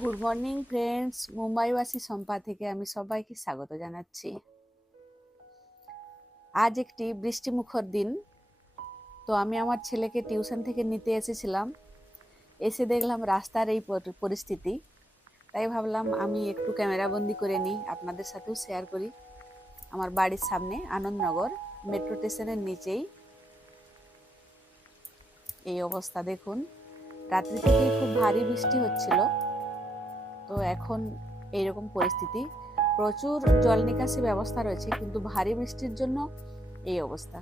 Good morning friends মুম্বাইবাসী সম্পা থেকে আমি সবাইকে স্বাগত জানাচ্ছি। আজ একটি বৃষ্টিমুখর দিন। তো আমি আমার ছেলেকে টিউশন থেকে নিতে এসেছিলাম। এসে দেখলাম রাস্তার এই পরিস্থিতি। তাই ভাবলাম আমি একটু ক্যামেরাবন্দি করে নিই, আপনাদের সাথেও শেয়ার করি। আমার বাড়ির সামনে আনন্দনগর মেট্রো স্টেশনের নিচেই। এই অবস্থা দেখুন। রাত্রি থেকেই খুব ভারী বৃষ্টি হচ্ছিল। তো এখন এইরকম পরিস্থিতি। প্রচুর জল নিকাশি ব্যবস্থা রয়েছে, কিন্তু ভারী বৃষ্টির জন্য এই অবস্থা।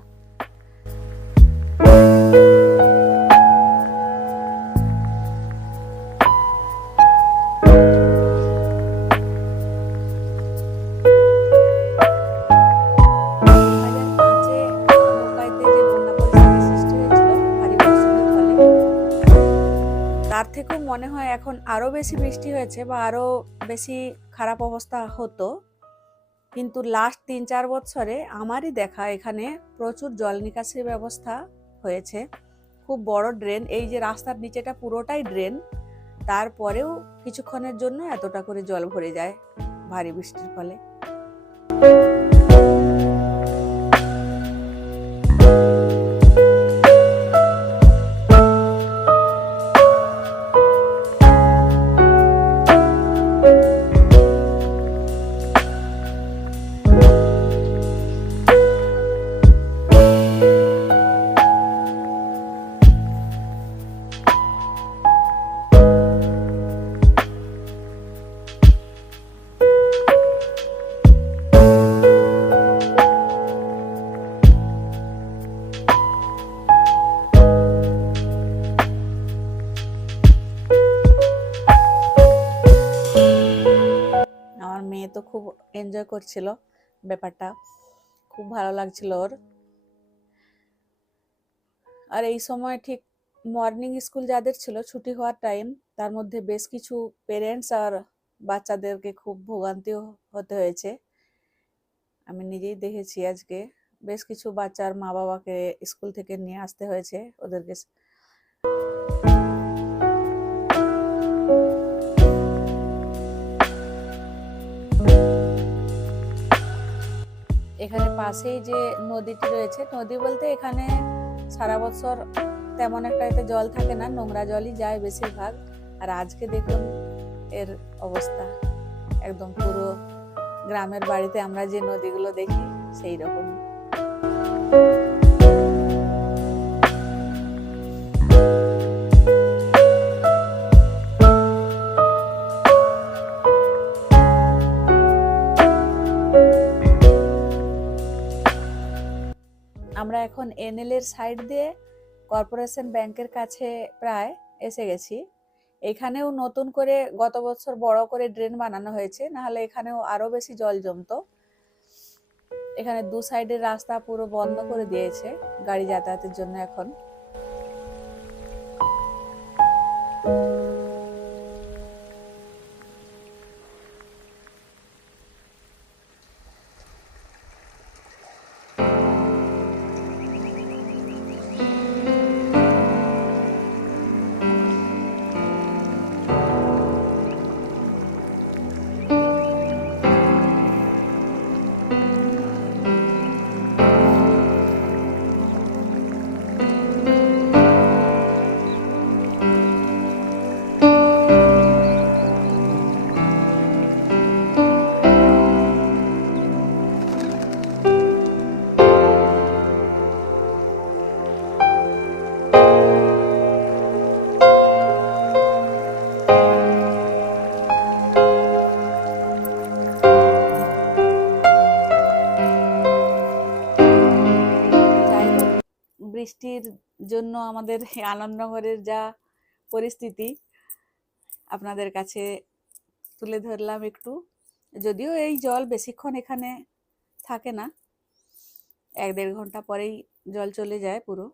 থেকেও মনে হয় এখন আরও বেশি বৃষ্টি হয়েছে বা আরও বেশি খারাপ অবস্থা হতো। কিন্তু লাস্ট তিন চার বছরে আমারই দেখা এখানে প্রচুর জল নিকাশির ব্যবস্থা হয়েছে। খুব বড় ড্রেন এই যে রাস্তার নিচেটা পুরোটাই ড্রেন তারপরেও কিছুক্ষণের জন্য এতটা করে জল ভরে যায় ভারী বৃষ্টির ফলে। খুব এনজয় করছিল ব্যাপারটা। খুব ভালো লাগছিল ওর। আর এই সময় ঠিক মর্নিং স্কুল যাদের ছিল, ছুটি হওয়ার টাইম তার মধ্যে বেশ কিছু পেরেন্টস আর বাচ্চাদেরকে খুব ভোগান্তিও হতে হয়েছে। আমি নিজেই দেখেছি আজকে। বেশ কিছু বাচ্চার মা বাবাকে স্কুল থেকে নিয়ে আসতে হয়েছে ওদেরকে এখানে পাশেই যে নদীটি রয়েছে, নদী বলতে এখানে সারা বছর তেমন একটা এতে জল থাকে না, নোংরা জলই যায় বেশিরভাগ। আর আজকে দেখুন এর অবস্থা, একদম পুরো গ্রামের বাড়িতে আমরা যে নদীগুলো দেখি সেই রকম আমরা এখন এনএল এর সাইড দিয়ে কর্পোরেশন ব্যাংকের কাছে প্রায় এসে গেছি। এখানেও নতুন করে গত বছর বড় করে ড্রেন বানানো হয়েছে, নাহলে এখানেও আরও বেশি জল জমতো। এখানে দু সাইডের রাস্তা পুরো বন্ধ করে দিয়েছে গাড়ি যাতায়াতের জন্য এখন। বৃষ্টির জন্য আমাদের আনন্দনগরের যা পরিস্থিতি, আপনাদের কাছে তুলে ধরলাম একটু। যদিও এই জল বেশিক্ষণ এখানে থাকে না, এক দেড় ঘণ্টা পরেই জল চলে যায় পুরো।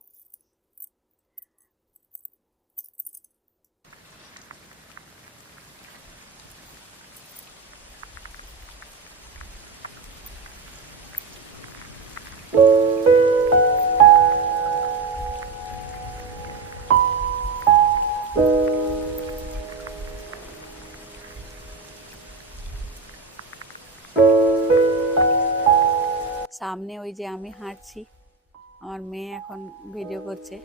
সামনে ওই যে আমি হাঁটছি। আমার মেয়ে এখন ভিডিও করছে।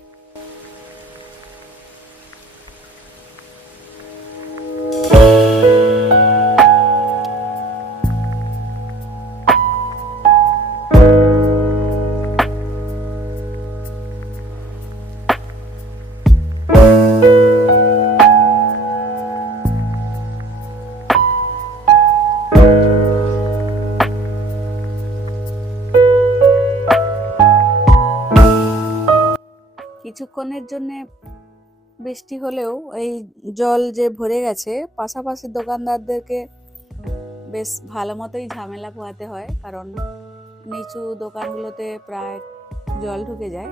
কিছুক্ষণের জন্য বৃষ্টি হলেও এই জল যে ভরে গেছে, পাশাপাশি দোকানদারদেরকে বেশ ভালো মতোই ঝামেলা পোহাতে হয়, কারণ নিচু দোকানগুলোতে প্রায় জল ঢুকে যায়।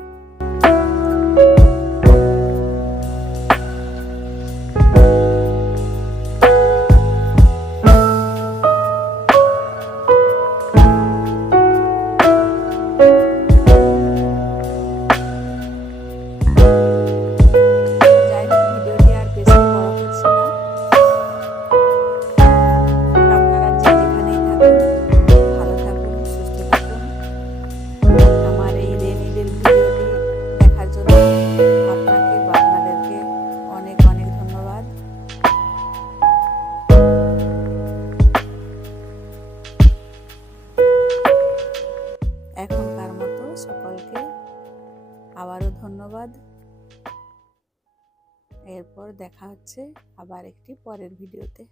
আবারও ধন্যবাদ। এরপর দেখা হচ্ছে আবার একটি পরের ভিডিওতে।